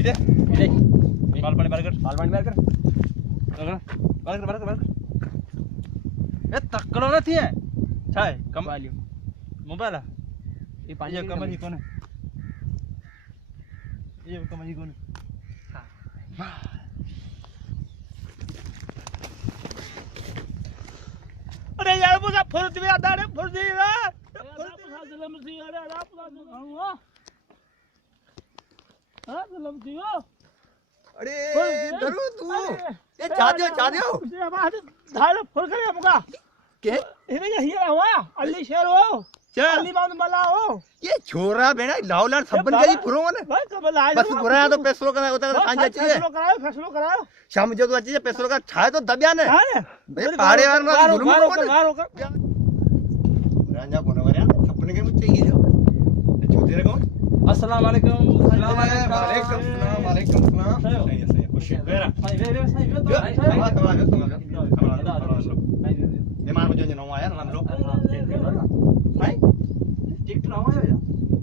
बीजे बाल पानी बार कर ए तकड़ो નથી હે થાય કમાલ્યો મોબાઈલ એ પાણી કમાલી કોને એ કમાલી કોને अरे यार मुझे फुर्ती में आता है फुर्ती ना फुर्ती ना जलम सी अरे आप ना हां हां जलम सी हो अरे धरू तू ये चादे ये बात धाल फुर करे मुका के इने हिया हुआ अल्ली शेर हो चल अल्ली बांध मला हो ये छोरा बेटा लावलार सबन गई पुरो ने भाई कब लाए बस बुरा तो पैसलो का होता है सांझ चाहिए फैसलो कराओ शाम जो तो चाहिए पैसलो का छाए तो दबिया ने हां ने पहाड़े वार में जुलूम को मारो राजा बोले वाला सपने के मुझे ये जो छोटे रे कौन अस्सलाम वालेकुम वालेकुम सलाम सही है खुश है वे तो मेहमान मुझे न आया ना हम लोग भाई ट्रैक्टर आवा या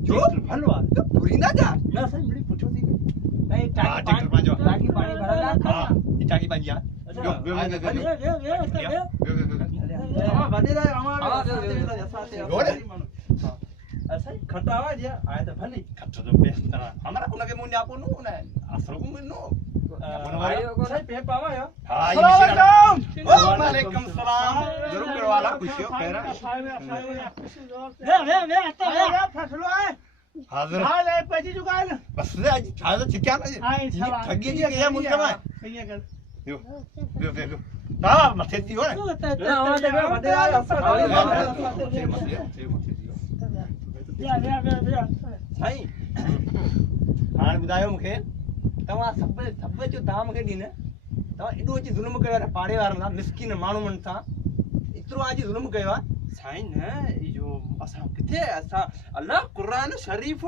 जो हलवा पूरी ना जा ना सही बड़ी पूछो थी नहीं ट्रैक्टर पांचो टाकी पानी भरला हां ये टाकी पांच जा जो हां बदे रहा हमारा साथे ऐसा ही खट्टा आवा दिया आया तो भली खट्टा तो बेस्ट तरह हमारा को लगे मुंडे आपो नु ना असरो को नो सही पे पावा या हां वालेकुम सलाम जरूर करवाला खुशियो खैर वे आता फसलो है हाजिर हां ले पैसे जुगाड़ बस रे आज छाया तो चिक्या ना हां इंशाल्लाह ठगी जी के मुंडे में सही कर यो ता मथे दी हो ना हमारा देखो बदे आया साईं हाणे ॿुधायो मूंखे तव्हां सभु जो दाम खे ॾींदे तव्हां एॾो अची ज़ुल्म कयो आहे पाड़े वारनि सां मिसकिन माण्हुनि सां एतिरो अची ज़ुल्म कयो आहे साईं न इहो असां किथे असां अल्लाह क़ुरान शरीफ़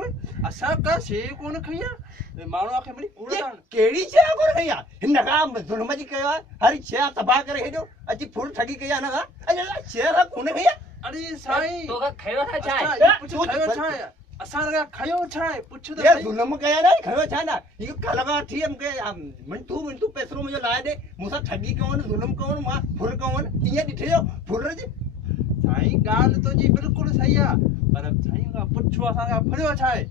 असां का शइ कोन खई आहे माण्हू खे मनी कूड़दान कहिड़ी शइ कोन खई आहे हिन खां ज़ुल्म जी कयो आहे हर शइ तबाह करे हेॾो अची फुल ठगी कई आहे हिन खां अॼु शइ खां कोन खई आहे अरे साईं तो का खयो था चाय पुछो खयो छा आहे असां का खयो छा आहे पुछ त ये ज़ुल्म कया ना खयो छा ना इहो कलगा थी मूंखे मिंटू पैसरो मुंहिंजो लाए ॾे मूंसां ठगी कयोनि ज़ुल्म कयोनि मां फुर कयोनि ईअं ॾिठे जो फुर जी साईं ॻाल्हि तुंहिंजी बिल्कुलु सही आहे पर साईं खां पुछो असां खां फुरियो छा आहे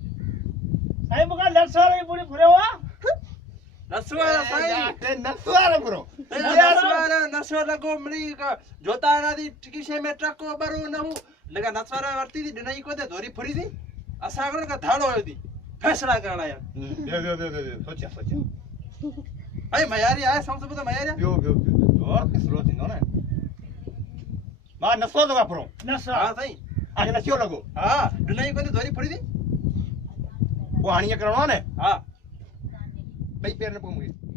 साईं मूंखां नसवारे पूरी फुरियो आहे नसवारा साईं नसवारा पुरो नसवारा लॻो मिली जोता नादी टिकी शइ में ट्रक बरो न हू लॻा नसवारा वरिती थी ॾिनई को ते धोरी फुरी थी असां कोन का धाड़ो हुयो थी फैसला करण आया सोचिया भाई मयारी आया सम सब तो मयारी और किसरो थींदो न मां नसो तो वापरो हां साईं आज नसियो लॻो हां ॾिनई को ते धोरी फुरी थी वो हाणीअ करणो आहे न हां ॿई पेर न पोइ मूंखे